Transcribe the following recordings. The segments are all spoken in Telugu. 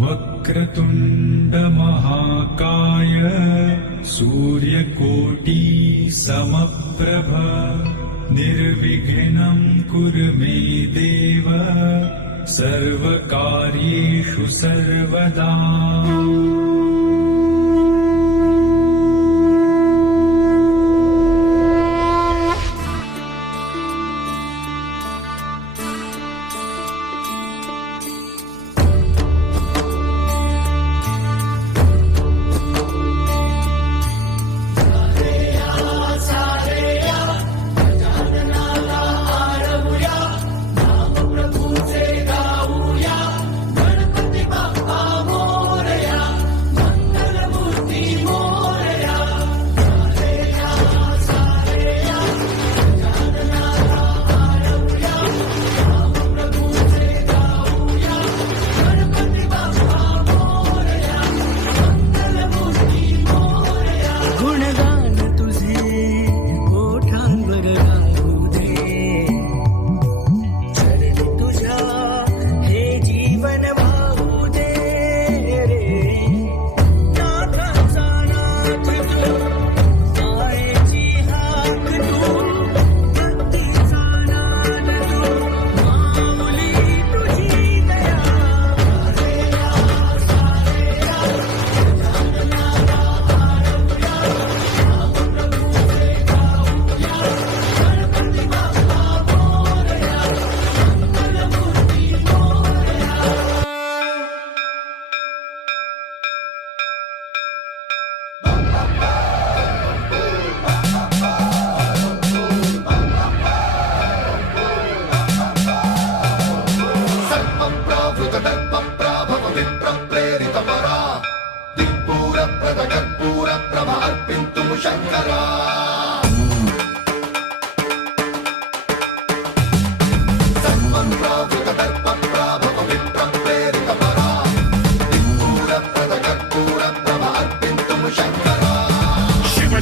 वक्रतुण्ड महाकाय सूर्यकोटि समप्रभ निर्विघ्नं कुरु मे देव सर्वकार्येषु सर्वदा।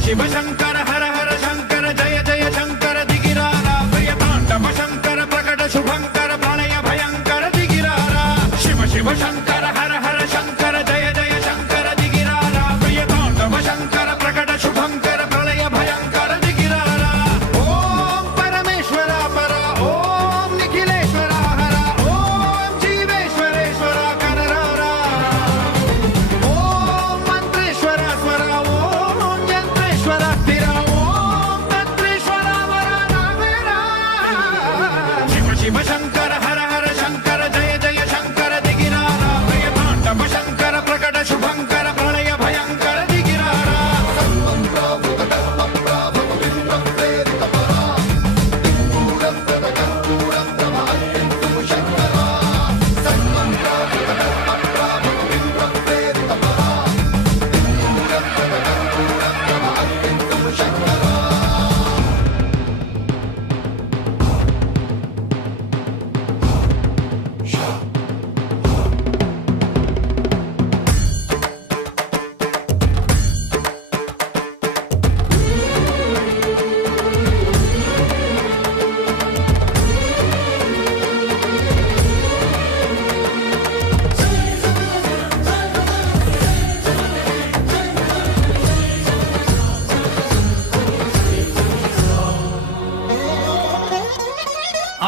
शिव शंकर हर हर शंकर जय जय शंकर दिगिरारा प्रियतांडव शंकर प्रकट शुभंकर प्रलय भयंकर दिगिरारा शिव शिव शंकर हर हर शंकर जय जय शंकर दिगिरारा प्रियतांडव शंकर प्रकट शुभंकर प्रलय भयंकर दिगिरारा ओम परमेश्वरा परा ओम निखिलेश्वरा हरा ओम जीवेश्वरेश्वरा कररारा ओम मंत्रेश्वरा स्वरा ओम यंत्रेश्वरा स्थिरा ओम तंत्रेश्वरा वरा नागेरा शिव शिव शंकर हर हर शंकर जय जय शंकर दिगिरारा प्रियतांडव शंकर प्रकट शुभंकर प्रलय भयंकर दिगिरारा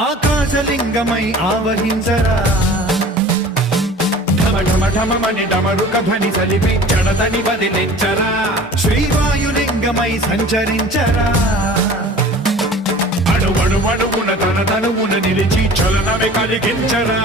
ఆకాశలింగమై ఆవహించరా ఢమ ఢమ ఢమమని డమరుక ధ్వని సలిపి జడతని వదిలించరా శ్రీవాయులింగమై సంచరించరా అడుగడుగడుగున తన తనువున నిలిచి చలనమే కలిగించరా